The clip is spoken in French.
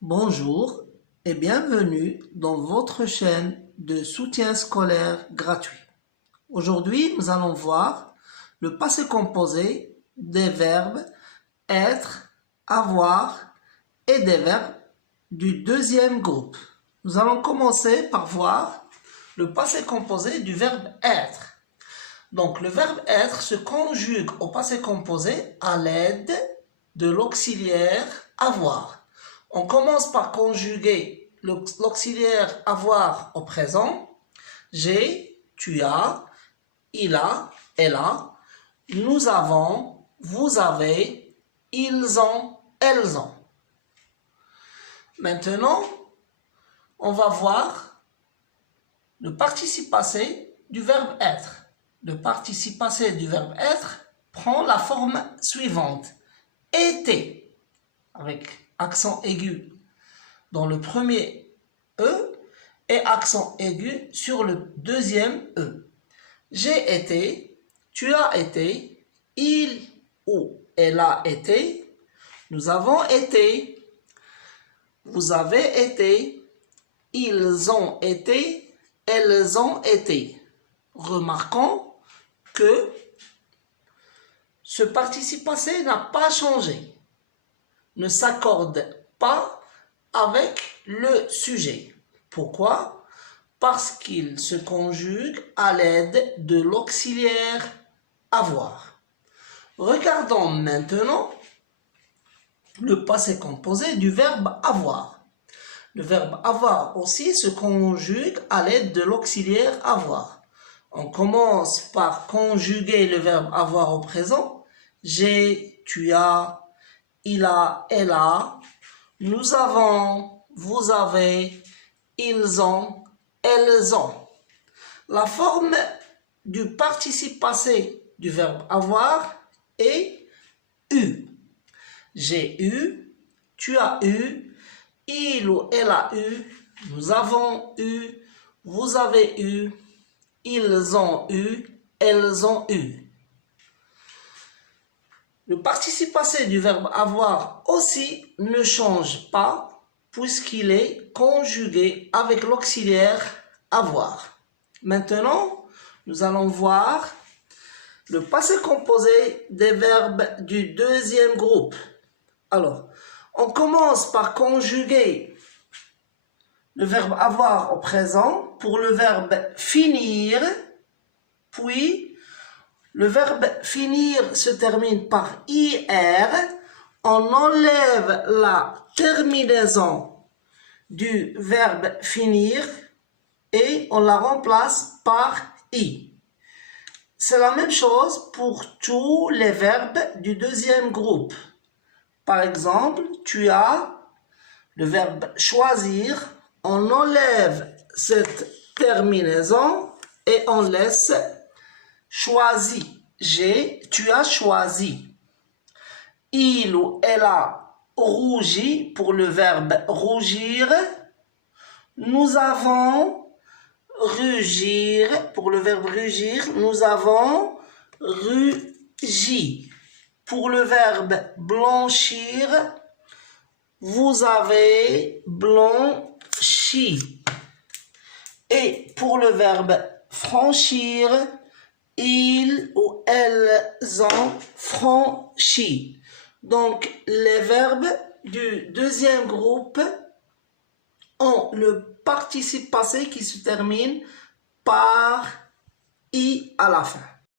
Bonjour et bienvenue dans votre chaîne de soutien scolaire gratuit. Aujourd'hui, nous allons voir le passé composé des verbes être, avoir et des verbes du deuxième groupe. Nous allons commencer par voir le passé composé du verbe être. Donc, le verbe être se conjugue au passé composé à l'aide de l'auxiliaire avoir. On commence par conjuguer l'auxiliaire avoir au présent. J'ai, tu as, il a, elle a, nous avons, vous avez, ils ont, elles ont. Maintenant, on va voir le participe passé du verbe être. Le participe passé du verbe être prend la forme suivante. Était, avec accent aigu dans le premier E et accent aigu sur le deuxième E. J'ai été, tu as été, il ou elle a été, nous avons été, vous avez été, ils ont été, elles ont été. Remarquons que ce participe passé n'a pas changé, ne s'accorde pas avec le sujet. Pourquoi? Parce qu'il se conjugue à l'aide de l'auxiliaire avoir. Regardons maintenant le passé composé du verbe avoir. Le verbe avoir aussi se conjugue à l'aide de l'auxiliaire avoir. On commence par conjuguer le verbe avoir au présent. J'ai, tu as, il a, elle a, nous avons, vous avez, ils ont, elles ont. La forme du participe passé du verbe avoir est eu. J'ai eu, tu as eu, il ou elle a eu, nous avons eu, vous avez eu, ils ont eu, elles ont eu. Le participe passé du verbe avoir aussi ne change pas puisqu'il est conjugué avec l'auxiliaire avoir. Maintenant, nous allons voir le passé composé des verbes du deuxième groupe. Alors, on commence par conjuguer le verbe avoir au présent pour le verbe finir, puis le verbe finir se termine par IR. On enlève la terminaison du verbe finir et on la remplace par I. C'est la même chose pour tous les verbes du deuxième groupe. Par exemple, tu as le verbe choisir. On enlève cette terminaison et on laisse choisi. J'ai, tu as choisi. Il ou elle a rougi pour le verbe rougir. Nous avons rugir pour le verbe rugir. Nous avons rugi. Pour le verbe blanchir, vous avez blanchi. Et pour le verbe franchir, ils ou elles ont franchi. Donc, les verbes du deuxième groupe ont le participe passé qui se termine par I à la fin.